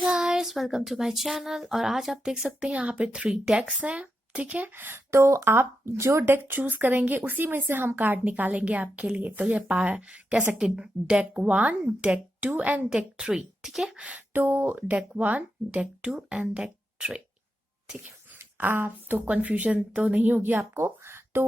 Guys, welcome to my channel. और आज आप देख सकते हैं यहाँ पे 3 डेक्स हैं। ठीक है, तो आप जो डेक चूज करेंगे उसी में से हम कार्ड निकालेंगे आपके लिए। तो ये कह सकते हैं डेक 1, डेक 2 एंड डेक 3। ठीक है, तो डेक 1, डेक 2 एंड डेक 3। ठीक है, आप तो कंफ्यूजन तो नहीं होगी आपको। तो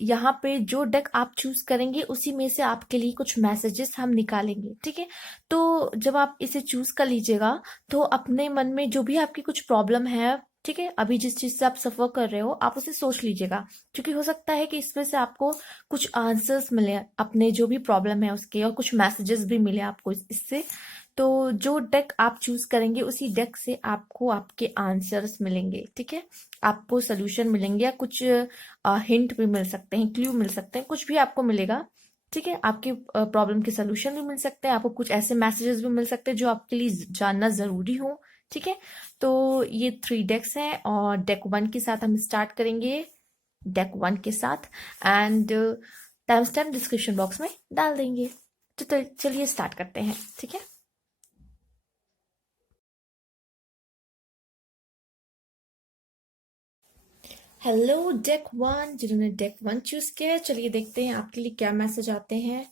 यहाँ पे जो डेक आप चूज करेंगे उसी में से आपके लिए कुछ मैसेजेस हम निकालेंगे। ठीक है, तो जब आप इसे चूज कर लीजिएगा तो अपने मन में जो भी आपकी कुछ प्रॉब्लम है, ठीक है, अभी जिस चीज से आप सफर कर रहे हो आप उसे सोच लीजिएगा, क्योंकि हो सकता है कि इसमें से आपको कुछ आंसर्स मिले अपने जो भी प्रॉब्लम है उसके, और कुछ मैसेजेस भी मिले आपको इससे। तो जो डेक आप चूज करेंगे उसी डेक से आपको आपके आंसर्स मिलेंगे। ठीक है, आपको सोल्यूशन मिलेंगे या कुछ हिंट भी मिल सकते हैं, क्लू मिल सकते हैं, कुछ भी आपको मिलेगा। ठीक है, आपकी प्रॉब्लम के सोल्यूशन भी मिल सकते हैं, आपको कुछ ऐसे मैसेजेस भी मिल सकते हैं जो आपके लिए जानना जरूरी हो। ठीक है, तो ये 3 डेक्स हैं और डेक 1 के साथ हम स्टार्ट करेंगे। डेक 1 के साथ and time stamp description box में डाल देंगे। तो चलिए स्टार्ट करते हैं। ठीक है, हेलो डेक 1, जिन्होंने डेक 1 चूज किया है, चलिए देखते हैं आपके लिए क्या मैसेज आते हैं,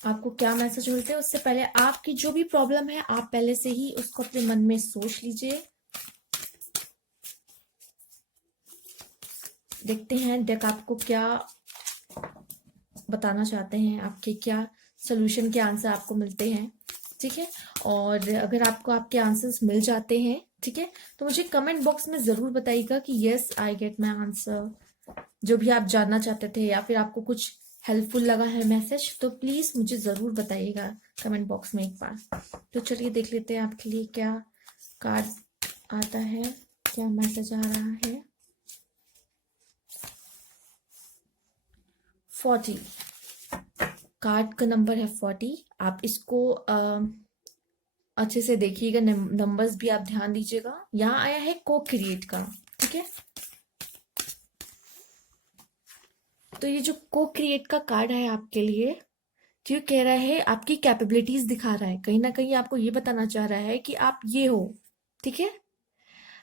आपको क्या मैसेज मिलते हैं। उससे पहले आपकी जो भी प्रॉब्लम है आप पहले से ही उसको अपने मन में सोच लीजिए। देखते हैं डेक आपको क्या बताना चाहते हैं, आपके क्या सोल्यूशन के आंसर आपको मिलते हैं। ठीक है, और अगर आपको आपके आंसर्स मिल जाते हैं, ठीक है, तो मुझे कमेंट बॉक्स में जरूर बताइएगा कि yes I get my answer. जो भी आप जानना चाहते थे या फिर आपको कुछ हेल्पफुल लगा है मैसेज, तो प्लीज मुझे जरूर बताइएगा कमेंट बॉक्स में एक बार। तो चलिए देख लेते हैं आपके लिए क्या कार्ड आता है, क्या मैसेज आ रहा है। 40 कार्ड का नंबर है 40। आप इसको अच्छे से देखिएगा, नंबर्स भी आप ध्यान दीजिएगा। यहाँ आया है को क्रिएट का। ठीक है, तो ये जो को क्रिएट का कार्ड है आपके लिए, जो कह रहा है आपकी कैपेबिलिटीज दिखा रहा है, कहीं ना कहीं आपको ये बताना चाह रहा है कि आप ये हो। ठीक है,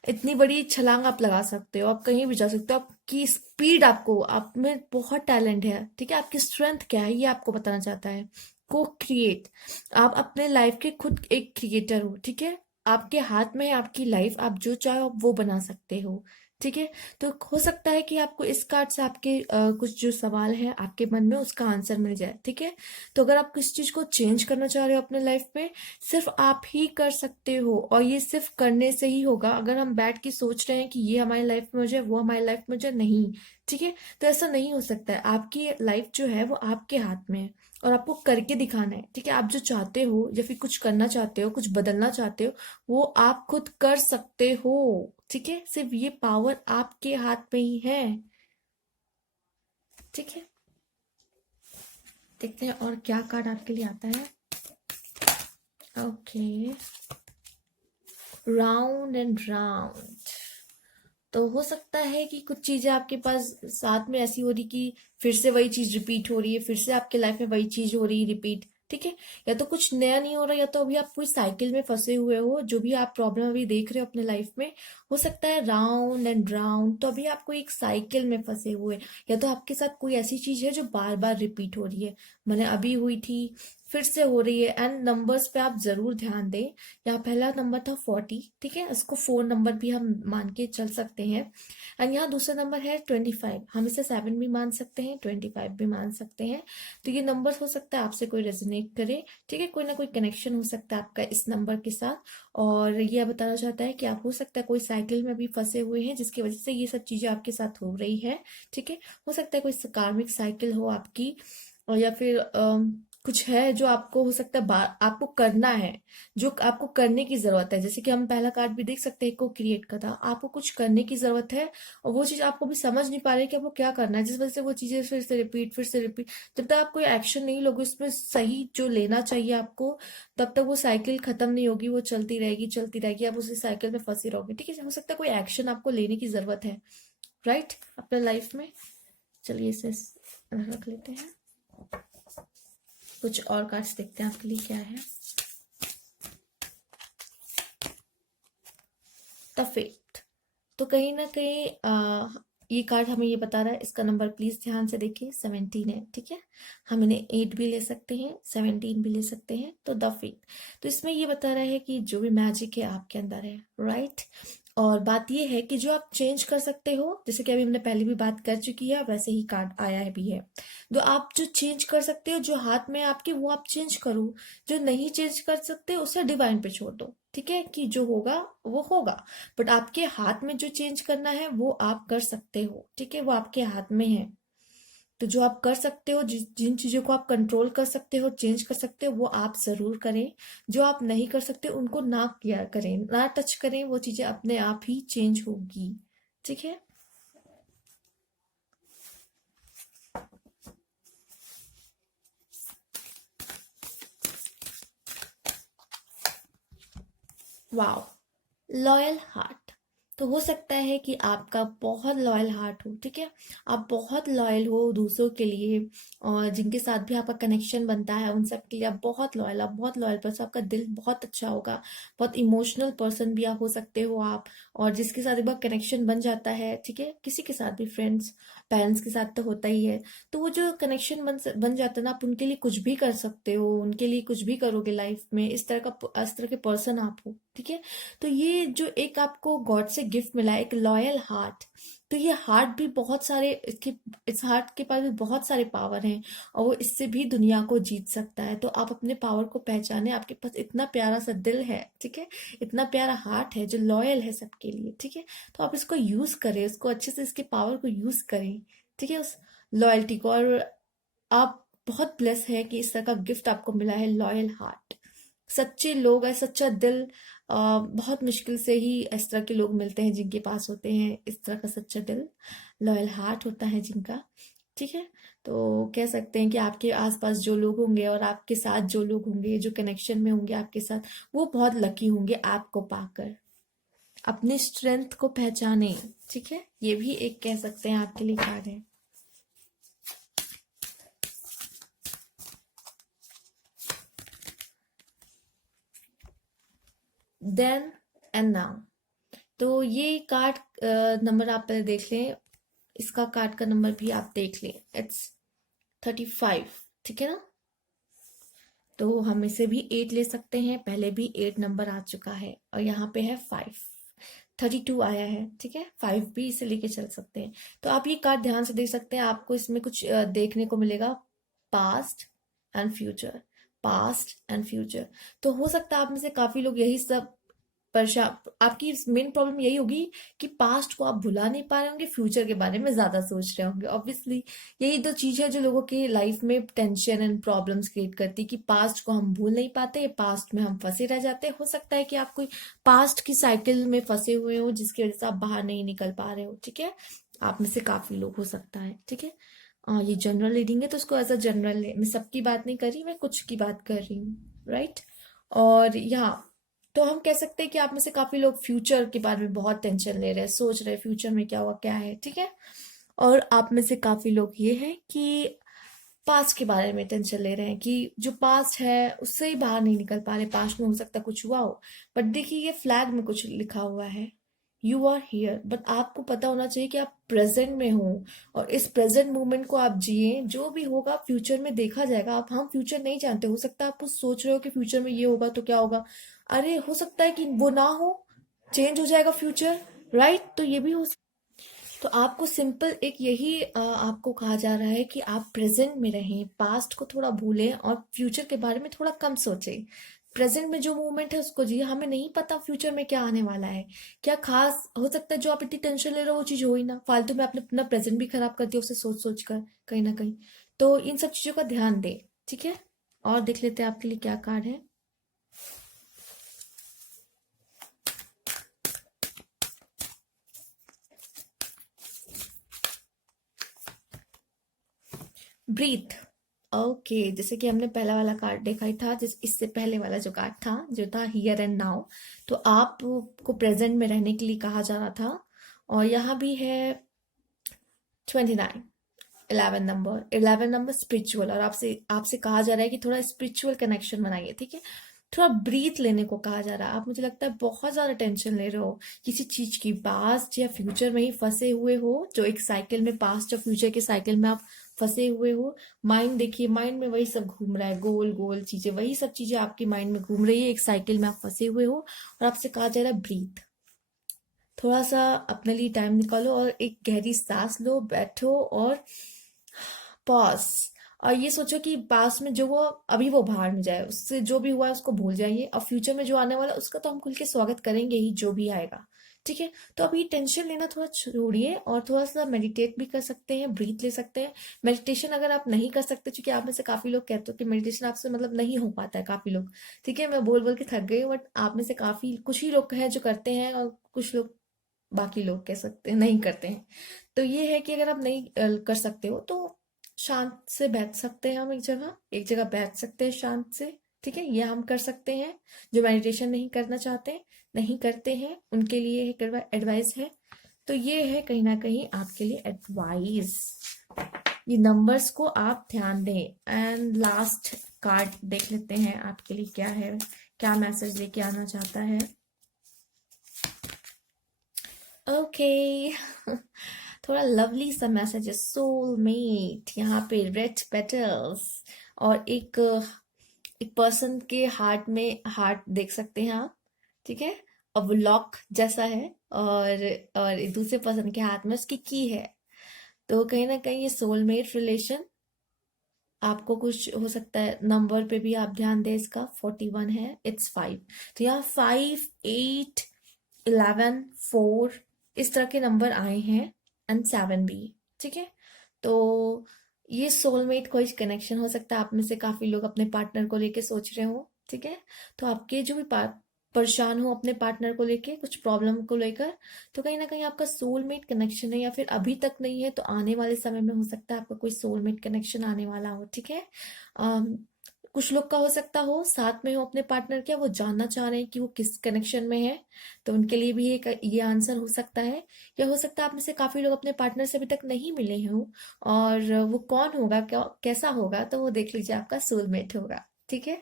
इतनी बड़ी छलांग आप लगा सकते हो, आप कहीं भी जा सकते हो, आपकी स्पीड, आपको आप में बहुत टैलेंट है। ठीक है, आपकी स्ट्रेंथ क्या है ये आपको बताना चाहता है। को क्रिएट, आप अपने लाइफ के खुद एक क्रिएटर हो। ठीक है, आपके हाथ में है आपकी लाइफ, आप जो चाहो आप वो बना सकते हो। ठीक है, तो हो सकता है कि आपको इस कार्ड से आपके कुछ जो सवाल है आपके मन में उसका आंसर मिल जाए। ठीक है, तो अगर आप किसी चीज को चेंज करना चाह रहे हो अपने लाइफ में, सिर्फ आप ही कर सकते हो, और ये सिर्फ करने से ही होगा। अगर हम बैठ के सोच रहे हैं कि ये हमारी लाइफ में हो जाए, वो हमारी लाइफ में हो जाए, नहीं। ठीक है, तो ऐसा नहीं हो सकता है। आपकी लाइफ जो है वो आपके हाथ में है और आपको करके दिखाना है। ठीक है, आप जो चाहते हो या फिर कुछ करना चाहते हो, कुछ बदलना चाहते हो, वो आप खुद कर सकते हो। ठीक है, सिर्फ ये पावर आपके हाथ में ही है। ठीक है, देखते हैं और क्या कार्ड आपके लिए आता है। Okay, round and round. तो हो सकता है कि कुछ चीजें आपके पास साथ में ऐसी हो रही कि फिर से वही चीज रिपीट हो रही है, फिर से आपके लाइफ में वही चीज हो रही है रिपीट। ठीक है, या तो कुछ नया नहीं हो रहा, या तो अभी आप कोई साइकिल में फंसे हुए हो। जो भी आप प्रॉब्लम अभी देख रहे हो अपने लाइफ में, हो सकता है राउंड एंड राउंड, तो अभी आप कोई एक साइकिल में फंसे हुए, या तो आपके साथ कोई ऐसी चीज है जो बार बार रिपीट हो रही है। मैंने अभी हुई थी, फिर से हो रही है। एंड नंबर्स पे आप जरूर ध्यान दें। यहाँ पहला नंबर था 40। ठीक है, इसको 4 नंबर भी हम मान के चल सकते हैं। एंड यहाँ दूसरा नंबर है 25, हम इसे 7 भी मान सकते हैं, 25 भी मान सकते हैं। तो ये नंबर हो सकता है आपसे कोई रेजोनेट करे। ठीक है, कोई ना कोई कनेक्शन हो सकता है आपका इस नंबर के साथ। और ये बताना चाहता है कि आप हो सकता है कोई साइकिल में भी फंसे हुए हैं जिसकी वजह से ये सब चीजें आपके साथ हो रही है। ठीक है, हो सकता है कोई कार्मिक साइकिल हो आपकी, और या फिर कुछ है जो आपको हो सकता है आपको करना है, जो आपको करने की जरूरत है। जैसे कि हम पहला कार्ड भी देख सकते हैं, को क्रिएट का था, आपको कुछ करने की जरूरत है और वो चीज आपको भी समझ नहीं पा रहे कि आपको क्या करना है, जिस वजह से वो चीजें फिर से रिपीट, फिर से रिपीट। जब तक आप कोई एक्शन नहीं लोगे इसमें सही जो लेना चाहिए आपको, तब तक वो साइकिल खत्म नहीं होगी, वो चलती रहेगी चलती रहेगी, आप उसी साइकिल में फंसे रहोगे। ठीक है, हो सकता है कोई एक्शन आपको लेने की जरूरत है, राइट, अपने लाइफ में। चलिए इसे रख लेते हैं, कुछ और कार्ड्स देखते हैं आपके लिए क्या है। The fate. तो कहीं ना कहीं ये कार्ड हमें ये बता रहा है, इसका नंबर प्लीज ध्यान से देखिए, 17 है, ठीक है। हम इन्हें 8 भी ले सकते हैं, 17 भी ले सकते हैं। तो द फेट, तो इसमें ये बता रहा है कि जो भी मैजिक है आपके अंदर है, राइट। और बात ये है कि जो आप चेंज कर सकते हो, जैसे कि अभी हमने पहले भी बात कर चुकी है, वैसे ही कार्ड आया है भी है। तो आप जो चेंज कर सकते हो, जो हाथ में है आपके, वो आप चेंज करो। जो नहीं चेंज कर सकते उसे डिवाइन पे छोड़ दो, ठीक है, कि जो होगा वो होगा। बट आपके हाथ में जो चेंज करना है वो आप कर सकते हो, ठीक है, वो आपके हाथ में है। तो जो आप कर सकते हो, जिन चीजों को आप कंट्रोल कर सकते हो, चेंज कर सकते हो, वो आप जरूर करें। जो आप नहीं कर सकते उनको ना किया करें, ना टच करें, वो चीजें अपने आप ही चेंज होगी, ठीक है। Wow, loyal heart. तो हो सकता है कि आपका बहुत लॉयल हार्ट हो, ठीक है। आप बहुत लॉयल हो दूसरों के लिए, और जिनके साथ भी आपका कनेक्शन बनता है उन सब के लिए आप बहुत लॉयल, आप बहुत लॉयल पर्सन, आपका दिल बहुत अच्छा होगा। बहुत इमोशनल पर्सन भी आप हो सकते हो आप। और जिसके साथ एक बार कनेक्शन बन जाता है, ठीक है, किसी के साथ भी, फ्रेंड्स, पेरेंट्स के साथ तो होता ही है। तो वो जो कनेक्शन बन जाता है ना, आप उनके लिए कुछ भी कर सकते हो, उनके लिए कुछ भी करोगे लाइफ में, इस तरह के पर्सन आप हो, ठीक है। तो ये जो एक आपको गॉड से गिफ्ट मिला है, एक लॉयल हार्ट। तो ये हार्ट भी बहुत सारे इसके, इस हार्ट के पास भी बहुत सारे पावर हैं, और वो इससे भी दुनिया को जीत सकता है। तो आप अपने पावर को पहचाने, आपके पास इतना प्यारा सा दिल है, ठीक है, इतना प्यारा हार्ट है जो लॉयल है सबके लिए, ठीक है। तो आप इसको यूज करें, उसको अच्छे से, इसके पावर को यूज करें, ठीक है, उस लॉयल्टी को। और आप बहुत ब्लेस है कि इस तरह का गिफ्ट आपको मिला है, लॉयल हार्ट। सच्चे लोग है, सच्चा दिल, बहुत मुश्किल से ही इस तरह के लोग मिलते हैं जिनके पास होते हैं इस तरह का सच्चा दिल, लॉयल हार्ट होता है जिनका, ठीक है। तो कह सकते हैं कि आपके आसपास जो लोग होंगे और आपके साथ जो लोग होंगे, जो कनेक्शन में होंगे आपके साथ, वो बहुत लकी होंगे आपको पाकर। अपनी स्ट्रेंथ को पहचाने, ठीक है, ये भी एक कह सकते हैं आपके लिए कार्ड है। Then and now. तो ये कार्ड नंबर आप पहले देख लें, इसका कार्ड का नंबर भी आप देख लें, इट्स 35, ठीक है ना। तो हम इसे भी 8 ले सकते हैं, पहले भी 8 नंबर आ चुका है, और यहाँ पे है 5, 32 आया है, ठीक है, 5 भी इसे लेके चल सकते हैं। तो आप ये कार्ड ध्यान से देख सकते हैं, आपको इसमें कुछ देखने को मिलेगा, past and future, past and future. तो हो सकता है आप में से काफी लोग यही सब परेशान, आपकी मेन प्रॉब्लम यही होगी कि पास्ट को आप भुला नहीं पा रहे होंगे, फ्यूचर के बारे में ज्यादा सोच रहे होंगे। ऑब्वियसली यही दो चीज है जो लोगों की लाइफ में टेंशन एंड प्रॉब्लम्स क्रिएट करती है, कि पास्ट को हम भूल नहीं पाते, पास्ट में हम फंसे रह जाते हैं। हो सकता है कि आप कोई पास्ट की साइकिल में फंसे हुए हो, जिसकी वजह से आप बाहर नहीं निकल पा रहे हो, ठीक है। आप में से काफी लोग हो सकता है, ठीक है। ये जनरल रीडिंग है, तो उसको एज अ जनरल, मैं सबकी बात नहीं कर रही, मैं कुछ की बात कर रही हूँ, राइट। और यहाँ तो हम कह सकते हैं कि आप में से काफी लोग फ्यूचर के बारे में बहुत टेंशन ले रहे हैं, सोच रहे हैं फ्यूचर में क्या हुआ क्या है, ठीक है। और आप में से काफी लोग ये हैं कि पास्ट के बारे में टेंशन ले रहे हैं, कि जो पास्ट है उससे ही बाहर नहीं निकल पा रहे, पास्ट में हो सकता है कुछ हुआ हो। बट देखिए, ये फ्लैग में कुछ लिखा हुआ है, यू आर हियर। बट आपको पता होना चाहिए कि आप प्रेजेंट में हो, और इस प्रेजेंट मोमेंट को आप जिए, जो भी होगा फ्यूचर में देखा जाएगा। आप, हम फ्यूचर नहीं जानते, हो सकता है आप कुछ सोच रहे हो कि फ्यूचर में ये होगा तो क्या होगा, अरे हो सकता है कि वो ना हो, चेंज हो जाएगा फ्यूचर, राइट। तो ये भी हो। तो आपको सिंपल एक यही आपको कहा जा रहा है कि आप प्रेजेंट में रहें, पास्ट को थोड़ा भूलें, और फ्यूचर के बारे में थोड़ा कम सोचें। प्रेजेंट में जो मूवमेंट है उसको जिए, हमें नहीं पता फ्यूचर में क्या आने वाला है, क्या खास हो सकता है। जो आप इतनी टेंशन ले रहे हो वो चीज हो ही ना, फालतू में आपने अपना प्रेजेंट भी खराब कर दिया उसे सोच सोच कर, कहीं ना कहीं। तो इन सब चीजों का ध्यान दें, ठीक है। और देख लेते हैं आपके लिए क्या कार्ड है। ब्रीथ। ओके, जैसे कि हमने पहला वाला कार्ड देखा ही था, जिस इससे पहले वाला जो कार्ड था जो था हियर एंड नाउ, तो आपको प्रेजेंट में रहने के लिए कहा जा रहा था। और यहाँ भी है 29, 11 नंबर, 11 नंबर स्पिरिचुअल, और आपसे आपसे कहा जा रहा है कि थोड़ा स्पिरिचुअल कनेक्शन बनाइए, ठीक है। थोड़ा ब्रीथ लेने को कहा जा रहा है। आप मुझे लगता है बहुत ज़्यादा टेंशन ले रहे हो किसी चीज़ की, पास्ट या फ्यूचर में ही फंसे हुए हो, जो एक साइकिल में, पास्ट और फ्यूचर के साइकिल में आप फंसे हुए हो। माइंड देखिए, माइंड में वही सब घूम रहा है, गोल गोल चीज़ें, वही सब चीज़ें आपकी माइंड में घूम रही है, एक साइकिल में आप फंसे हुए हो। और आपसे कहा जा रहा है ब्रीथ, थोड़ा सा अपने लिए टाइम निकालो और एक गहरी सांस लो, बैठो और पॉज। और ये सोचो कि पास्ट में जो वो अभी वो बाहर में जाए, उससे जो भी हुआ है उसको भूल जाइए, और फ्यूचर में जो आने वाला है उसका तो हम खुल के स्वागत करेंगे ही, जो भी आएगा। ठीक है, तो अभी टेंशन लेना थोड़ा छोड़िए और थोड़ा सा मेडिटेट भी कर सकते हैं, ब्रीथ ले सकते हैं। मेडिटेशन अगर आप नहीं कर सकते, क्योंकि आप में से काफी लोग कहते हो कि मेडिटेशन आपसे मतलब नहीं हो पाता है, काफी लोग, ठीक है, मैं बोल बोल के थक गई हूँ, बट आप में से काफी कुछ ही लोग हैं जो करते हैं, और कुछ लोग, बाकी लोग कह सकते हैं, नहीं करते हैं। तो ये है कि अगर आप नहीं कर सकते हो तो शांत से बैठ सकते हैं, हम एक जगह बैठ सकते हैं शांत से। ठीक है, ये हम कर सकते हैं। जो मेडिटेशन नहीं करना चाहते, नहीं करते हैं, उनके लिए एक एडवाइस है। तो ये है कहीं ना कहीं आपके लिए एडवाइस। ये नंबर्स को आप ध्यान दें। एंड लास्ट कार्ड देख लेते हैं आपके लिए क्या है, क्या मैसेज लेके आना चाहता है। ओके थोड़ा लवली सा मैसेज है, सोलमेट, यहाँ पे रेड पेटल्स, और एक पर्सन के हार्ट में हार्ट देख सकते हैं आप। ठीक है, और वो लॉक जैसा है, और एक दूसरे पर्सन के हाथ में उसकी की है। तो कहीं ना कहीं ये सोलमेट रिलेशन आपको कुछ हो सकता है। नंबर पे भी आप ध्यान दें, इसका 41 है, इट्स 5। तो यहाँ 5, 8, 11, 4 इस तरह के नंबर आए हैं, एंड 7 भी। ठीक है, तो ये सोलमेट कोई कनेक्शन हो सकता है। आप में से काफी लोग अपने पार्टनर को लेके सोच रहे हो। ठीक है, तो आपके जो भी परेशान हो अपने पार्टनर को लेके, कुछ प्रॉब्लम को लेकर, तो कहीं ना कहीं आपका सोलमेट कनेक्शन है, या फिर अभी तक नहीं है तो आने वाले समय में हो सकता है आपका कोई सोलमेट कनेक्शन आने वाला हो। ठीक है, अम, कुछ लोग का हो सकता हो साथ में हो अपने पार्टनर के, वो जानना चाह रहे हैं कि वो किस कनेक्शन में है, तो उनके लिए भी एक ये आंसर हो सकता है। या हो सकता है आप में से काफी लोग अपने पार्टनर से अभी तक नहीं मिले हो, और वो कौन होगा, क्या कैसा होगा, तो वो देख लीजिए, आपका सोलमेट होगा। ठीक है,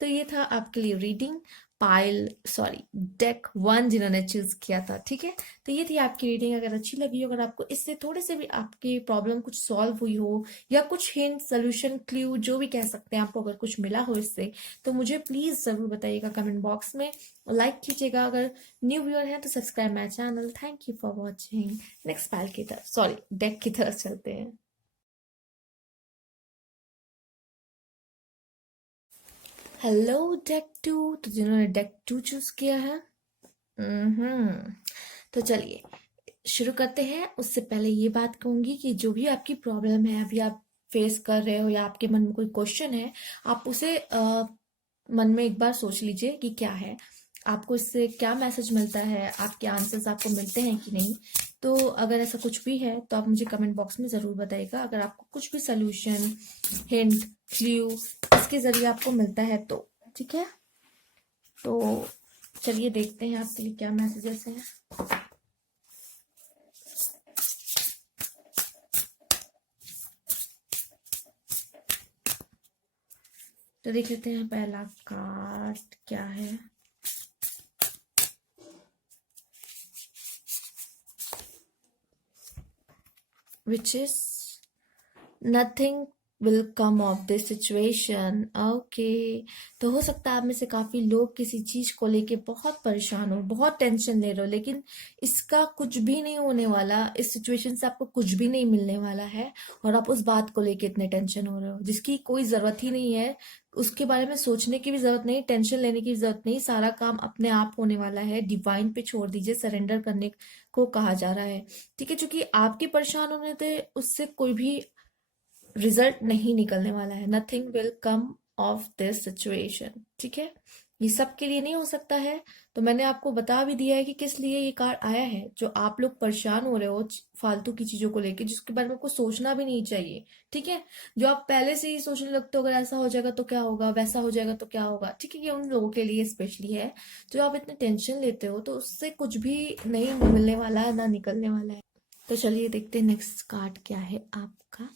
तो ये था आपके लिए रीडिंग, पाइल सॉरी डेक 1 जिन्होंने चूज किया था। ठीक है, तो ये थी आपकी रीडिंग। अगर अच्छी लगी हो, अगर आपको इससे थोड़े से भी आपकी प्रॉब्लम कुछ सॉल्व हुई हो, या कुछ हिंट, सोल्यूशन, क्लू, जो भी कह सकते हैं, आपको अगर कुछ मिला हो इससे, तो मुझे प्लीज जरूर बताइएगा कमेंट बॉक्स में। लाइक कीजिएगा, अगर न्यू व्यूअर है तो subscribe my channel. Thank you for watching. Next pile की तरफ, सॉरी डेक की तरफ चलते हैं। हेलो डेक 2, तो जिन्होंने डेक 2 चूज किया है, तो चलिए शुरू करते हैं। उससे पहले ये बात कहूंगी कि जो भी आपकी प्रॉब्लम है, अभी आप फेस कर रहे हो, या आपके मन में कोई क्वेश्चन है, आप उसे मन में एक बार सोच लीजिए कि क्या है, आपको इससे क्या मैसेज मिलता है, आपके आंसर्स आपको मिलते हैं कि नहीं। तो अगर ऐसा कुछ भी है तो आप मुझे कमेंट बॉक्स में ज़रूर बताइएगा, अगर आपको कुछ भी सोल्यूशन, हिंट, क्ल्यू इसके ज़रिए आपको मिलता है तो। ठीक है, तो चलिए देखते हैं आपके लिए क्या मैसेजेस हैं। तो देख लेते हैं पहला कार्ड क्या है। Which is nothing will come of this situation. Okay, तो हो सकता है आप में से काफी लोग किसी चीज को लेके बहुत परेशान हो, बहुत टेंशन ले रहे हो, लेकिन इसका कुछ भी नहीं होने वाला, इस सिचुएशन से आपको कुछ भी नहीं मिलने वाला है, और आप उस बात को लेके इतने टेंशन हो रहे हो जिसकी कोई जरूरत ही नहीं है। उसके बारे में सोचने की भी जरूरत नहीं, टेंशन लेने की भी जरूरत नहीं, सारा काम अपने आप होने वाला है। डिवाइन पे छोड़ दीजिए, सरेंडर करने को कहा जा रहा है। ठीक है, क्योंकि आपके परेशान होने से उससे कोई भी रिजल्ट नहीं निकलने वाला है। Nothing will come of this situation. ठीक है, ये सबके लिए नहीं हो सकता है, तो मैंने आपको बता भी दिया है कि किस लिए ये कार्ड आया है। जो आप लोग परेशान हो रहे हो फालतू की चीजों को लेके, जिसके बारे में आपको सोचना भी नहीं चाहिए। ठीक है, जो आप पहले से ही सोचने लगते हो, अगर ऐसा हो जाएगा तो क्या होगा, वैसा हो जाएगा तो क्या होगा। ठीक है, ये उन लोगों के लिए स्पेशली है जो आप इतने टेंशन लेते हो, तो उससे कुछ भी नहीं मिलने वाला है, ना निकलने वाला है। तो चलिए देखते हैं नेक्स्ट कार्ड क्या है आपका।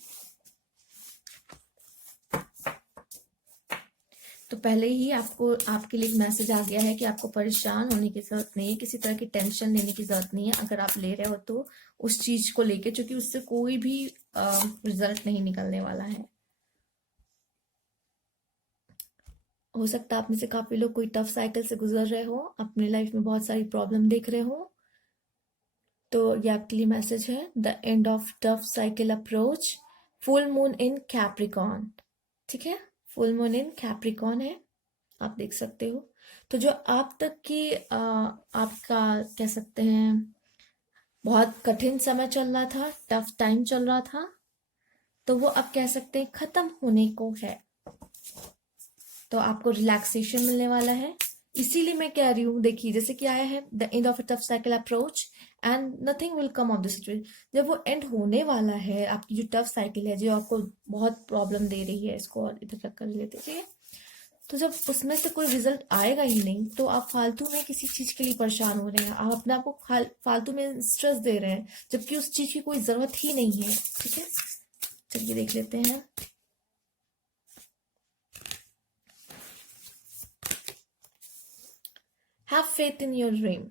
तो पहले ही आपको आपके लिए एक मैसेज आ गया है कि आपको परेशान होने की जरूरत नहीं है, किसी तरह की टेंशन लेने की जरूरत नहीं है। अगर आप ले रहे हो तो उस चीज को लेके, क्योंकि उससे कोई भी रिजल्ट नहीं निकलने वाला है। हो सकता है आप में से काफी लोग कोई टफ साइकिल से गुजर रहे हो, अपनी लाइफ में बहुत सारी प्रॉब्लम देख रहे हो। तो ये आपके लिए मैसेज है, the end of tough cycle approach, full moon in Capricorn. ठीक है, फुल मून इन कैप्रिकॉन है, आप देख सकते हो। तो जो आप तक की आपका कह सकते हैं बहुत कठिन समय चल रहा था, टफ टाइम चल रहा था, तो वो अब कह सकते हैं खत्म होने को है। तो आपको रिलैक्सेशन मिलने वाला है। इसीलिए मैं कह रही हूँ, देखिए जैसे कि आया है the end of a tough cycle approach and nothing will come of the situation. जब वो एंड होने वाला है, आपकी जो टफ साइकिल है जो आपको बहुत प्रॉब्लम दे रही है, इसको और इधर रख कर लेते, ठीक है। तो जब उसमें से कोई रिजल्ट आएगा ही नहीं, तो आप फालतू में किसी चीज के लिए परेशान हो रहे हैं, आप अपने आप को फालतू में स्ट्रेस दे रहे हैं, जबकि उस चीज की कोई जरूरत ही नहीं है। ठीक है, चलिए देख लेते हैं। Have faith in your dream.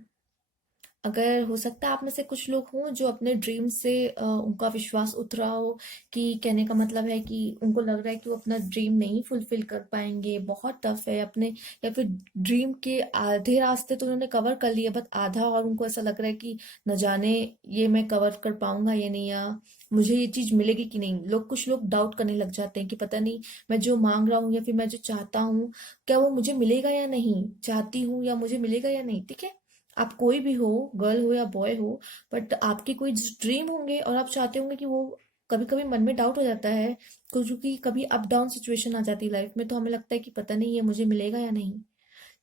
अगर हो सकता है आप में से कुछ लोग हों जो अपने ड्रीम से उनका विश्वास उठ रहा हो, कि कहने का मतलब है कि उनको लग रहा है कि वो अपना ड्रीम नहीं फुलफिल कर पाएंगे, बहुत टफ है अपने, या फिर ड्रीम के आधे रास्ते तो उन्होंने कवर कर लिए, बट आधा और उनको ऐसा लग रहा है कि न जाने ये मैं कवर कर पाऊंगा या नहीं, या मुझे ये चीज मिलेगी कि नहीं। कुछ लोग डाउट करने लग जाते हैं कि पता नहीं मैं जो मांग रहा हूँ या फिर मैं जो चाहता हूँ, क्या वो मुझे मिलेगा या नहीं, चाहती हूँ या मुझे मिलेगा या नहीं। ठीक है, आप कोई भी हो, गर्ल हो या बॉय हो, बट आपके कोई ड्रीम होंगे और आप चाहते होंगे कि वो, कभी कभी मन में डाउट हो जाता है, क्योंकि कभी अप डाउन सिचुएशन आ जाती है लाइफ में, तो हमें लगता है कि पता नहीं ये मुझे मिलेगा या नहीं।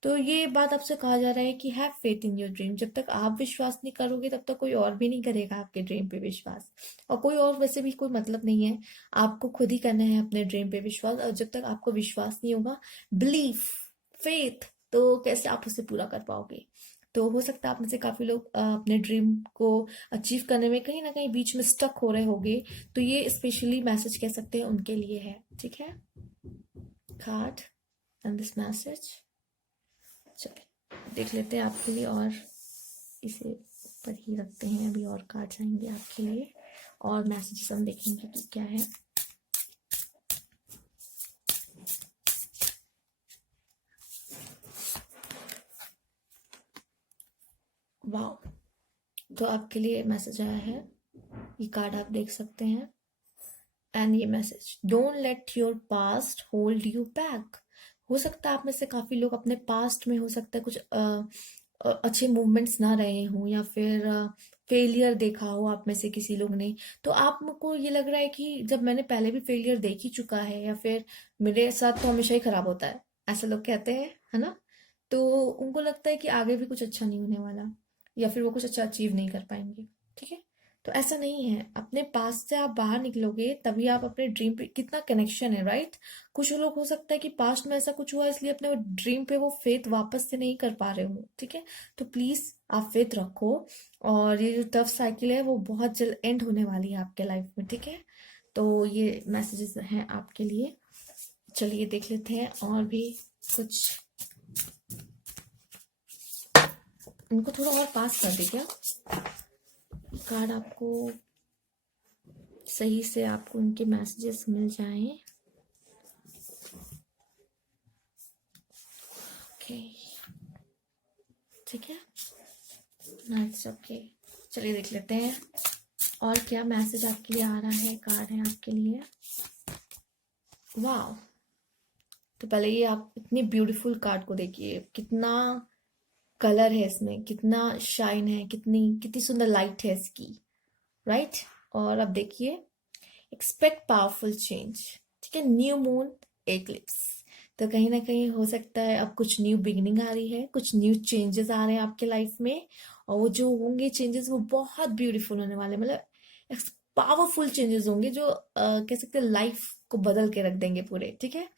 तो ये बात आपसे कहा जा रहा है कि have faith in your dream. जब तक आप विश्वास नहीं करोगे तब तक कोई और भी नहीं करेगा आपके ड्रीम पे विश्वास, और कोई और वैसे भी कोई मतलब नहीं है। आपको खुद ही करना है अपने ड्रीम पे विश्वास, और जब तक आपको विश्वास नहीं होगा, बिलीफ, फेथ, तो कैसे आप उसे पूरा कर पाओगे। तो हो सकता है आप में से काफी लोग अपने ड्रीम को अचीव करने में कहीं ना कहीं बीच में स्टक हो रहे होंगे, तो ये स्पेशली मैसेज कह सकते हैं उनके लिए है। ठीक है, कार्ड एंड दिस मैसेज, चलिए देख लेते हैं आपके लिए, और इसे ऊपर ही रखते हैं, अभी और कार्ड्स आएंगे आपके लिए और मैसेजेस हम देखेंगे कि क्या है। वाह, तो आपके लिए मैसेज आया है, ये कार्ड आप देख सकते हैं। एंड ये message, don't let your past hold you back. हो सकता है आप में से काफी लोग अपने पास्ट में, हो सकता है कुछ अच्छे मूवमेंट्स ना रहे हों, या फिर फेलियर देखा हो आप में से किसी लोग ने। तो आपको ये लग रहा है कि जब मैंने पहले भी फेलियर देख ही चुका है, या फिर मेरे साथ तो हमेशा ही खराब होता है, ऐसा लोग कहते हैं, है ना। तो उनको लगता है कि आगे भी कुछ अच्छा नहीं होने वाला, या फिर वो कुछ अच्छा अचीव नहीं कर पाएंगे। ठीक है, तो ऐसा नहीं है, अपने पास से आप बाहर निकलोगे तभी आप अपने ड्रीम पे, कितना कनेक्शन है, राइट। कुछ लोग हो सकता है कि पास्ट में ऐसा कुछ हुआ इसलिए अपने ड्रीम पे वो फेथ वापस से नहीं कर पा रहे हो। ठीक है, तो प्लीज आप फेथ रखो, और ये जो टफ साइकिल है वो बहुत जल्द एंड होने वाली है आपके लाइफ में। ठीक है, तो ये मैसेजेस हैं आपके लिए। चलिए देख लेते हैं और भी कुछ, इनको थोड़ा और पास कर दे क्या, कार्ड आपको सही से आपको उनके मैसेजेस मिल जाएं। ओके, ठीक है, नाइस, ओके। चलिए देख लेते हैं और क्या मैसेज आपके लिए आ रहा है, कार्ड है आपके लिए। वाह, तो पहले ये आप इतनी ब्यूटीफुल कार्ड को देखिए, कितना कलर है इसमें, कितना शाइन है, कितनी कितनी सुंदर लाइट है इसकी, राइट। और अब देखिए, एक्सपेक्ट पावरफुल चेंज। ठीक है, न्यू मून एक्लिप्स, तो कहीं ना कहीं हो सकता है अब कुछ न्यू बिगिनिंग आ रही है, कुछ न्यू चेंजेस आ रहे हैं आपके लाइफ में, और वो जो होंगे चेंजेस वो बहुत ब्यूटीफुल होने वाले, मतलब पावरफुल चेंजेस होंगे जो कह सकते हैं लाइफ को बदल के रख देंगे पूरे। ठीक है,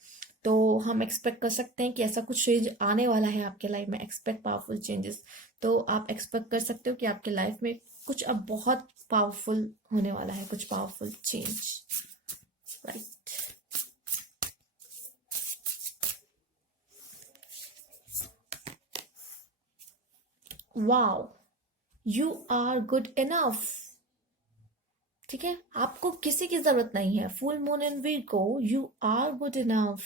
तो हम एक्सपेक्ट कर सकते हैं कि ऐसा कुछ चेंज आने वाला है आपके लाइफ में, एक्सपेक्ट पावरफुल चेंजेस। तो आप एक्सपेक्ट कर सकते हो कि आपके लाइफ में कुछ अब बहुत पावरफुल होने वाला है, कुछ powerful change, right. Wow, you are good enough. ठीक है, आपको किसी की जरूरत नहीं है। Full moon in Virgo, you are good enough.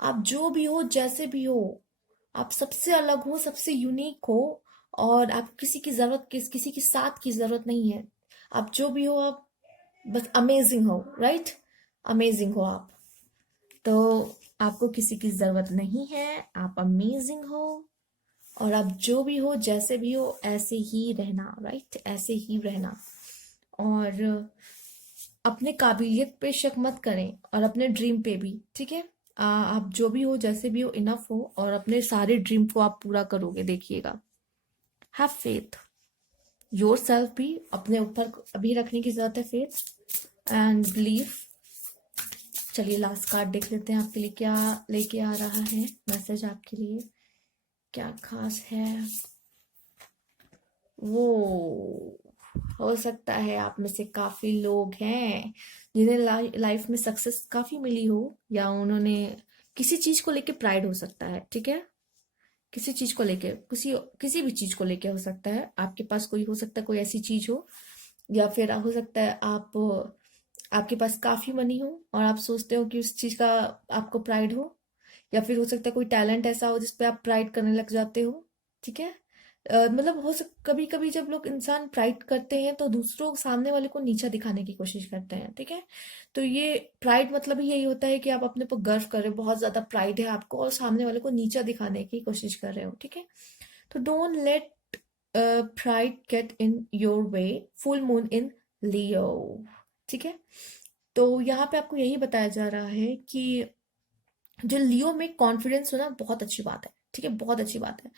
आप जो भी हो, जैसे भी हो, आप सबसे अलग हो, सबसे यूनिक हो, और आप किसी की जरूरत, किसी की साथ की जरूरत नहीं है। आप जो भी हो, आप बस अमेजिंग हो, राइट? अमेजिंग हो आप। तो आपको किसी की जरूरत नहीं है, आप अमेजिंग हो। और आप जो भी हो, जैसे भी हो, ऐसे ही रहना, राइट? ऐसे ही रहना। और अपने काबिलियत पे शक मत करें, और अपने ड्रीम पे भी। ठीक है, आप जो भी हो, जैसे भी हो, इनफ हो, और अपने सारे ड्रीम को आप पूरा करोगे, देखिएगा। हैव फेथ योर सेल्फ भी, अपने ऊपर अभी रखने की जरूरत है फेथ एंड बिलीव। चलिए लास्ट कार्ड देख लेते हैं आपके लिए क्या लेके आ रहा है मैसेज आपके लिए, क्या खास है वो। हो सकता है आप में से काफी लोग हैं जिन्हें लाइफ में सक्सेस काफी मिली हो, या उन्होंने किसी चीज को लेके प्राइड हो सकता है। ठीक है, किसी चीज को लेके, किसी किसी भी चीज को लेके हो सकता है। आपके पास कोई हो सकता है, कोई ऐसी चीज हो, या फिर हो सकता है आप, आपके पास काफी मनी हो और आप सोचते हो कि उस चीज का आपको प्राइड हो। या फिर हो सकता है कोई टैलेंट ऐसा हो जिसपे आप प्राइड करने लग जाते हो। ठीक है, मतलब कभी कभी जब लोग इंसान प्राइड करते हैं तो दूसरों सामने वाले को नीचा दिखाने की कोशिश करते हैं। ठीक है, तो ये प्राइड मतलब ही यही होता है कि आप अपने पर गर्व कर रहे हो, बहुत ज्यादा प्राइड है आपको, और सामने वाले को नीचा दिखाने की कोशिश कर रहे हो। ठीक है, तो don't let pride get in your way. Full moon in Leo. ठीक है, तो यहाँ पे आपको यही बताया जा रहा है कि जो लियो में कॉन्फिडेंस हो ना, बहुत अच्छी बात है। ठीक है, बहुत अच्छी बात है।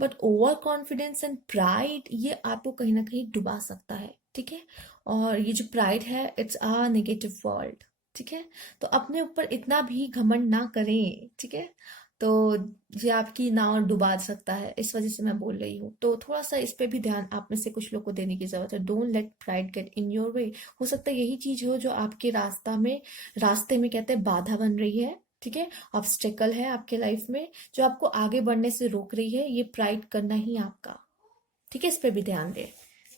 But over confidence and pride, ये आपको कहीं ना कहीं डुबा सकता है। ठीक है, और ये जो प्राइड है, इट्स अ नेगेटिव वर्ड। ठीक है, तो अपने ऊपर इतना भी घमंड ना करें। ठीक है, तो ये आपकी नाव डुबा सकता है, इस वजह से मैं बोल रही हूँ। तो थोड़ा सा इस पे भी ध्यान आप में से कुछ लोग को देने की जरूरत है। Don't let pride get in your वे। हो सकता है यही चीज हो जो आपके रास्ते में कहते हैं बाधा बन रही है। ठीक है, ऑब्स्टेकल है आपके लाइफ में, जो आपको आगे बढ़ने से रोक रही है, ये प्राइड करना ही आपका। ठीक है, इस पे भी ध्यान दें।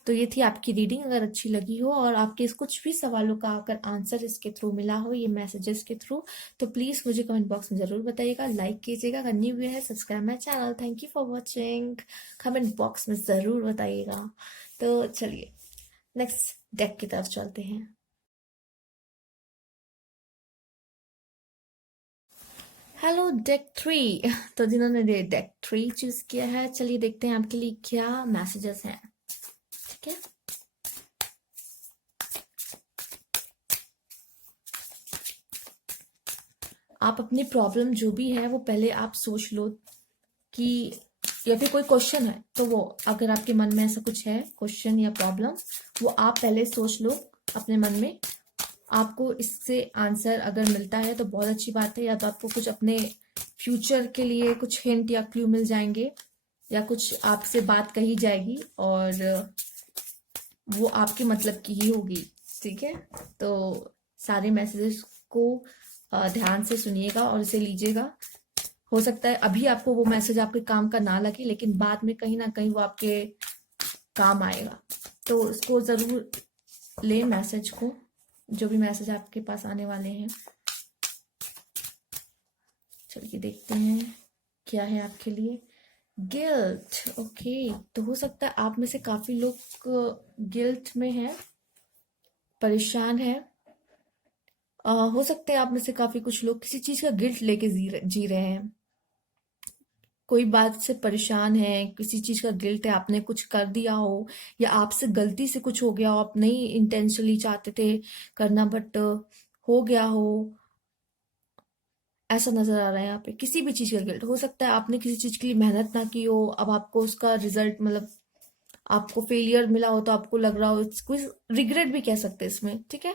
तो ये थी आपकी रीडिंग। अगर अच्छी लगी हो और आपके इस कुछ भी सवालों का अगर आंसर इसके थ्रू मिला हो, ये मैसेजेस के थ्रू, तो प्लीज मुझे कमेंट बॉक्स में जरूर बताइएगा। लाइक कीजिएगा, अगर न्यू हुए है subscribe my channel. Thank you for watching. Comment box में जरूर बताइएगा। तो चलिए नेक्स्ट डेक की तरफ चलते हैं। Hello deck three. तो जिन्होंने डेक थ्री चूज किया है, चलिए देखते हैं आपके लिए क्या मैसेजेस हैं। ठीक है, आप अपनी प्रॉब्लम जो भी है वो पहले आप सोच लो कि, या फिर कोई क्वेश्चन है तो वो, अगर आपके मन में ऐसा कुछ है क्वेश्चन या प्रॉब्लम, वो आप पहले सोच लो अपने मन में। आपको इससे आंसर अगर मिलता है तो बहुत अच्छी बात है, या तो आपको कुछ अपने फ्यूचर के लिए कुछ हिंट या क्लू मिल जाएंगे, या कुछ आपसे बात कही जाएगी और वो आपके मतलब की ही होगी। ठीक है, तो सारे मैसेजेस को ध्यान से सुनिएगा और इसे लीजिएगा। हो सकता है अभी आपको वो मैसेज आपके काम का ना लगे, लेकिन बाद में कहीं ना कहीं वो आपके काम आएगा। तो इसको जरूर ले मैसेज को, जो भी मैसेज आपके पास आने वाले हैं। चलिए देखते हैं क्या है आपके लिए। Guilt, okay. तो हो सकता है आप में से काफी लोग गिल्ट में हैं, परेशान हैं। हो सकता है आप में से काफी कुछ लोग किसी चीज का गिल्ट लेके जी रहे हैं। कोई बात से परेशान है, किसी चीज का गिल्ट है, आपने कुछ कर दिया हो, या आपसे गलती से कुछ हो गया हो, आप नहीं इंटेंशनली चाहते थे करना, बट हो गया हो, ऐसा नजर आ रहा है यहाँ पे। किसी भी चीज का गिल्ट हो सकता है, आपने किसी चीज के लिए मेहनत ना की हो, अब आपको उसका रिजल्ट, मतलब आपको फेलियर मिला हो, तो आपको लग रहा हो, कोई रिग्रेट भी कह सकते हैं इसमें। ठीक है,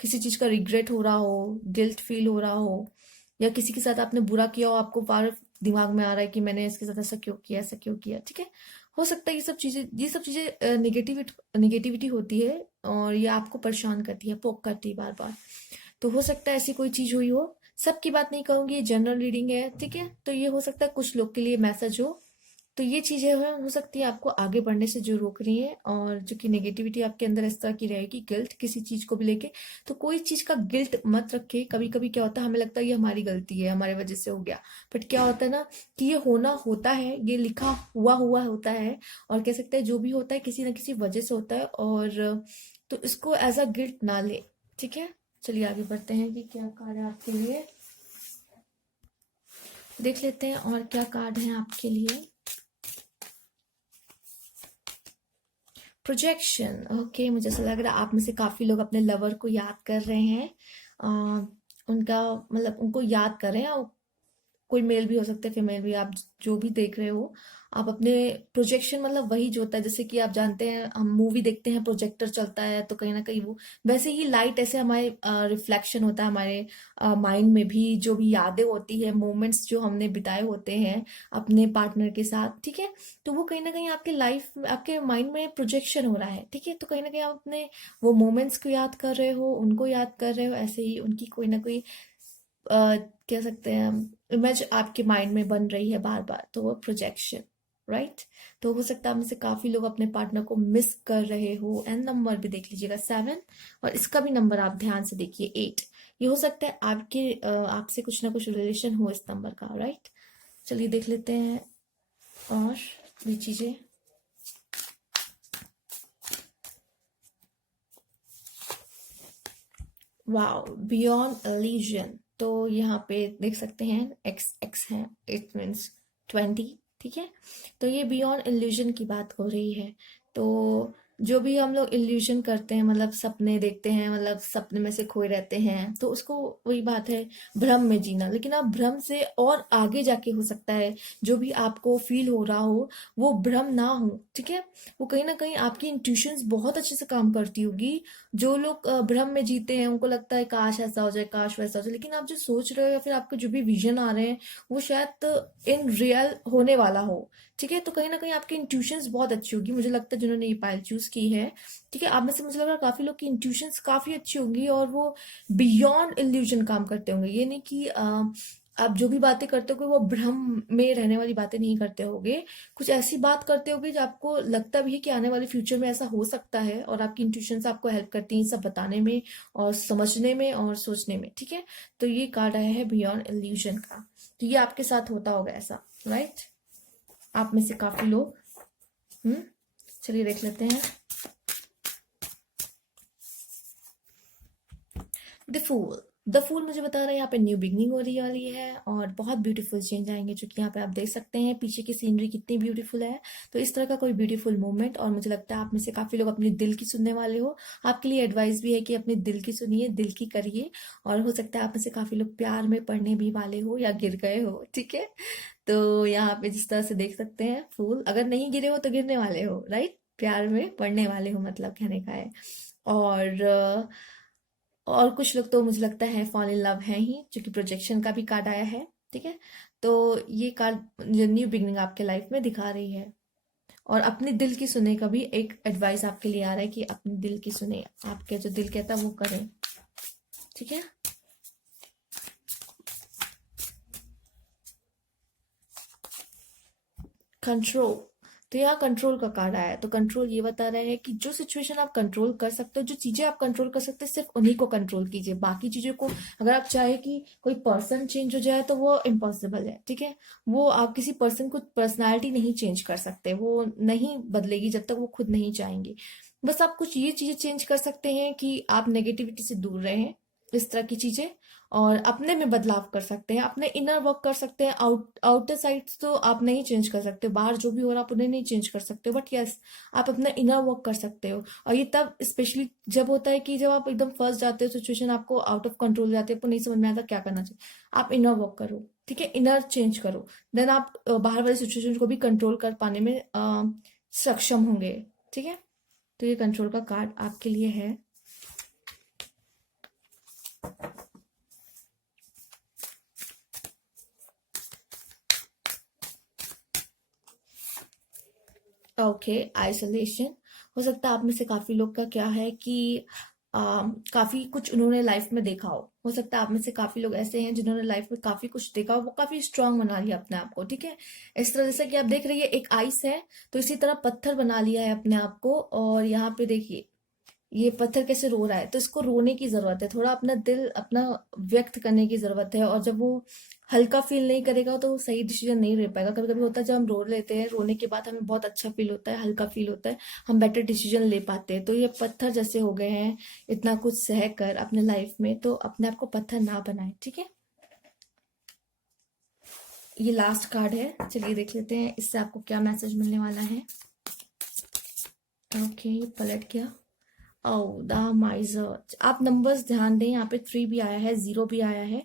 किसी चीज का रिग्रेट हो रहा हो, गिल्ट फील हो रहा हो, या किसी के साथ आपने बुरा किया हो, आपको बार दिमाग में आ रहा है कि मैंने इसके साथ ऐसा क्यों किया, ऐसा क्यों किया। ठीक है, हो सकता है ये सब चीजें नेगेटिविटी होती है, और ये आपको परेशान करती है, पोक करती है बार बार। तो हो सकता है ऐसी कोई चीज हुई हो। सबकी बात नहीं कहूंगी, ये जनरल रीडिंग है। ठीक है, तो ये हो सकता है कुछ लोग के लिए मैसेज हो तो ये चीजें हो सकती है आपको आगे बढ़ने से जो रोक रही है, और जो कि नेगेटिविटी आपके अंदर इस तरह की रहेगी, गिल्ट किसी चीज को भी लेके। तो कोई चीज का गिल्ट मत रखे। कभी कभी क्या होता है, हमें लगता है ये हमारी गलती है, हमारे वजह से हो गया, बट क्या होता है ना कि ये होना होता है, ये लिखा हुआ हुआ होता है, और कह सकते हैं जो भी होता है किसी ना किसी वजह से होता है। और तो इसको एज अ गिल्ट ना ले, ठीक है। चलिए आगे बढ़ते हैं कि क्या कार्ड है आपके लिए, देख लेते हैं और क्या कार्ड है आपके लिए। प्रोजेक्शन, ओके, मुझे ऐसा लग रहा है आप में से काफी लोग अपने लवर को याद कर रहे हैं। आ, उनका मतलब उनको याद कर रहे हैं, और कोई मेल भी हो सकता है, फीमेल भी, आप जो भी देख रहे हो। आप अपने प्रोजेक्शन, मतलब वही जो होता है, जैसे कि आप जानते हैं हम मूवी देखते हैं, प्रोजेक्टर चलता है, तो कहीं ना कहीं वो वैसे ही लाइट ऐसे हमारे रिफ्लेक्शन होता है हमारे माइंड में भी, जो भी यादें होती है, मोमेंट्स जो हमने बिताए होते हैं अपने पार्टनर के साथ, ठीक है। तो वो कहीं ना कहीं आपके लाइफ में, आपके माइंड में प्रोजेक्शन हो रहा है, ठीक है। तो कहीं ना कहीं आप अपने वो मोमेंट्स को याद कर रहे हो, उनको याद कर रहे हो, ऐसे ही उनकी कोई ना कोई कह सकते हैं हम, इमेज आपके माइंड में बन रही है बार बार, तो वो प्रोजेक्शन, राइट। तो हो सकता है हमसे काफी लोग अपने पार्टनर को मिस कर रहे हो। एंड नंबर भी देख लीजिएगा 7, और इसका भी नंबर आप ध्यान से देखिए 8। ये हो सकता है आपके आपसे कुछ ना कुछ रिलेशन हो इस नंबर का, राइट। चलिए देख लेते हैं और ये चीजें। Wow, beyond Alison. तो यहाँ पे देख सकते हैं एक्स एक्स है, इट मीन्स 20, ठीक है। तो ये बियॉन्ड इल्यूजन की बात हो रही है। तो जो भी हम लोग इल्यूजन करते हैं, मतलब सपने देखते हैं, मतलब सपने में से खोए रहते हैं, तो उसको, वही बात है, भ्रम में जीना। लेकिन आप भ्रम से और आगे जाके हो सकता है जो भी आपको फील हो रहा हो वो भ्रम ना हो, ठीक है। वो कहीं ना कहीं आपकी इंट्यूशंस बहुत अच्छे से काम करती होगी। जो लोग भ्रम में जीते हैं उनको लगता है काश ऐसा हो जाए, काश वैसा हो जाए, लेकिन आप जो सोच रहे हो या फिर आपके जो भी विजन आ रहे हैं वो शायद इन रियल होने वाला हो, ठीक है। तो कहीं ना कहीं आपकी इंट्यूशंस बहुत अच्छी होगी, मुझे लगता है जिन्होंने ये पायल चूज की है, ठीक है। आप में से मुझे लग रहा है काफी लोग की इंट्यूशंस काफी अच्छी होंगी, और वो बियॉन्ड इल्यूजन काम करते होंगे। ये नहीं कि आप जो भी बातें करते होगे वो भ्रम में रहने वाली बातें नहीं करते होगे, कुछ ऐसी बात करते होगे जो आपको लगता भी है कि आने वाले फ्यूचर में ऐसा हो सकता है, और आपकी इंट्यूशंस आपको हेल्प करती हैं सब बताने में और समझने में और सोचने में, ठीक है। तो ये कार्ड आया है बियॉन्ड इल्यूजन का। तो ये आपके साथ होता होगा ऐसा, राइट। आप में से काफी लोग। हम्म। चलिए देख लेते हैं द फूल। द फूल मुझे बता रहा है यहाँ पे न्यू बिगनिंग हो रही वाली है, और बहुत ब्यूटीफुल चेंज आएंगे, जो कि यहाँ पे आप देख सकते हैं पीछे की सीनरी कितनी ब्यूटीफुल है। तो इस तरह का कोई ब्यूटीफुल मोमेंट, और मुझे लगता है आप में से काफी लोग अपने दिल की सुनने वाले हो। आपके लिए एडवाइस भी है कि अपने दिल की सुनिए, दिल की करिए। और हो सकता है आप में से काफी लोग प्यार में पड़ने भी वाले हो या गिर गए हो, ठीक है। तो यहाँ पे जिस तरह से देख सकते हैं फूल, अगर नहीं गिरे हो तो गिरने वाले हो, राइट, प्यार में पड़ने वाले हो, मतलब कहने का है। और और कुछ लोग तो मुझे लगता है फॉल इन लव है ही, जो कि प्रोजेक्शन का भी कार्ड आया है, ठीक है। तो ये कार्ड जो न्यू बिगनिंग आपके लाइफ में दिखा रही है। और अपने दिल की सुने का भी एक एडवाइस आपके लिए आ रहा है कि अपने दिल की सुने, आपके जो दिल कहता है वो करें, ठीक है। कंट्रोल। तो यहाँ कंट्रोल का कार्ड आया है। तो कंट्रोल ये बता रहा है कि जो सिचुएशन आप कंट्रोल कर सकते हो, जो चीजें आप कंट्रोल कर सकते हो, सिर्फ उन्हीं को कंट्रोल कीजिए। बाकी चीजों को, अगर आप चाहे कि कोई पर्सन चेंज हो जाए तो वो इम्पॉसिबल है, ठीक है। वो आप किसी पर्सन को पर्सनालिटी नहीं चेंज कर सकते, वो नहीं बदलेगी जब तक वो खुद नहीं चाहेंगे। बस आप कुछ ये चीजें चेंज कर सकते हैं कि आप नेगेटिविटी से दूर रहें, इस तरह की चीजें। और अपने में बदलाव कर सकते हैं, अपने इनर वर्क कर सकते हैं। आउटर साइड्स तो आप नहीं चेंज कर सकते, बाहर जो भी हो रहा है आप उन्हें नहीं चेंज कर सकते हो, बट यस, आप अपना इनर वर्क कर सकते हो। और ये तब स्पेशली जब होता है कि जब आप एकदम फंस जाते हो, सिचुएशन आपको आउट ऑफ कंट्रोल जाती है, आपको नहीं समझ में आता क्या करना चाहिए, आप इनर वर्क करो, ठीक है, इनर चेंज करो। देन आप बाहर वाली सिचुएशन को भी कंट्रोल कर पाने में सक्षम होंगे, ठीक है। तो ये कंट्रोल का कार्ड आपके लिए है। Okay, isolation. हो सकता है आप में से काफी लोग का क्या है कि काफी कुछ उन्होंने लाइफ में देखा हो सकता है आप में से काफी लोग ऐसे हैं जिन्होंने लाइफ में काफी कुछ देखा हो, वो काफी स्ट्रांग बना लिया अपने आप को, ठीक है। इस तरह जैसे कि आप देख रही है एक आइस है, तो इसी तरह पत्थर बना लिया है अपने आप को। और यहाँ पे देखिए ये पत्थर कैसे रो रहा है, तो इसको रोने की जरूरत है, थोड़ा अपना दिल अपना व्यक्त करने की जरूरत है। और जब वो हल्का फील नहीं करेगा तो वो सही डिसीजन नहीं ले पाएगा। कभी कभी होता है जब हम रो लेते हैं, रोने के बाद हमें बहुत अच्छा फील होता है, हल्का फील होता है, हम बेटर डिसीजन ले पाते हैं। तो ये पत्थर जैसे हो गए हैं इतना कुछ सह कर अपने लाइफ में, तो अपने आप को पत्थर ना बनाए, ठीक है। ये लास्ट कार्ड है, चलिए देख लेते हैं इससे आपको क्या मैसेज मिलने वाला है। ओके, पलट गया। ओ द माइजर, आप नंबर्स ध्यान दें, यहाँ पे 3 भी आया है, 0 भी आया है,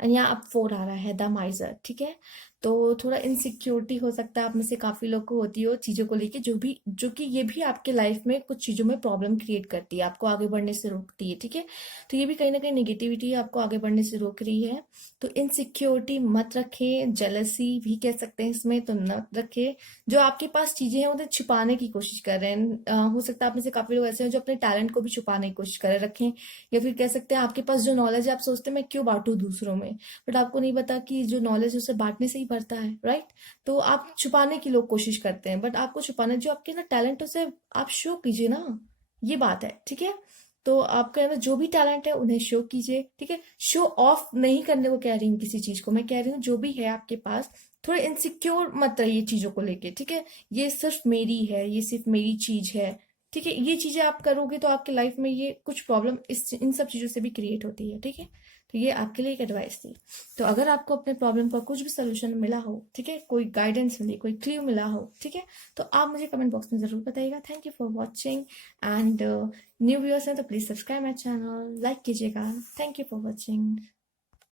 और यहाँ अब 4 आ रहा है, द माइजर, ठीक है। तो थोड़ा इनसिक्योरिटी हो सकता है आप में से काफी लोग को होती हो चीजों को लेके, जो कि ये भी आपके लाइफ में कुछ चीजों में प्रॉब्लम क्रिएट करती है, आपको आगे बढ़ने से रोकती है, ठीक है। तो ये भी कहीं ना कहीं नेगेटिविटी आपको आगे बढ़ने से रोक रही है। तो इनसिक्योरिटी मत रखें, जेलसी भी कह सकते हैं इसमें, तो न रखें। जो आपके पास चीजें हैं उन्हें छिपाने की कोशिश कर रहे हैं, हो सकता है आप में से काफी लोग ऐसे हैं जो अपने टैलेंट को भी छुपाने की कोशिश कर रहे हैं, रखें। या फिर कह सकते हैं आपके पास जो नॉलेज है आप सोचते हैं मैं क्यों बांटू दूसरों में, बट आपको नहीं पता कि जो नॉलेज है उसे बांटने से ही बढ़ता है, राइट। तो आप छुपाने की लोग कोशिश करते हैं, बट आपको छुपाना, जो आपके ना टैलेंट है उसे आप शो कीजिए ना, ये बात है, ठीक है। तो आपके अंदर जो भी टैलेंट है उन्हें शो कीजिए, ठीक है। शो ऑफ नहीं करने को कह रही हूँ किसी चीज को, मैं कह रही हूँ जो भी है आपके पास, थोड़े इनसिक्योर मत रहिए चीजों को लेके, ठीक है। ये सिर्फ मेरी है, ये सिर्फ मेरी चीज है, ठीक है। ये चीजें आप करोगे तो आपके लाइफ में ये कुछ प्रॉब्लम इस इन सब चीजों से भी क्रिएट होती है, ठीक है। तो ये आपके लिए एक एडवाइस थी। तो अगर आपको अपने प्रॉब्लम का कुछ भी सोल्यूशन मिला हो, ठीक है, कोई गाइडेंस मिली, कोई क्ल्यू मिला हो, ठीक है, तो आप मुझे कमेंट बॉक्स में जरूर बताइएगा। Thank you for watching, and new viewers हैं तो please subscribe my channel, like कीजिएगा। Thank you for watching.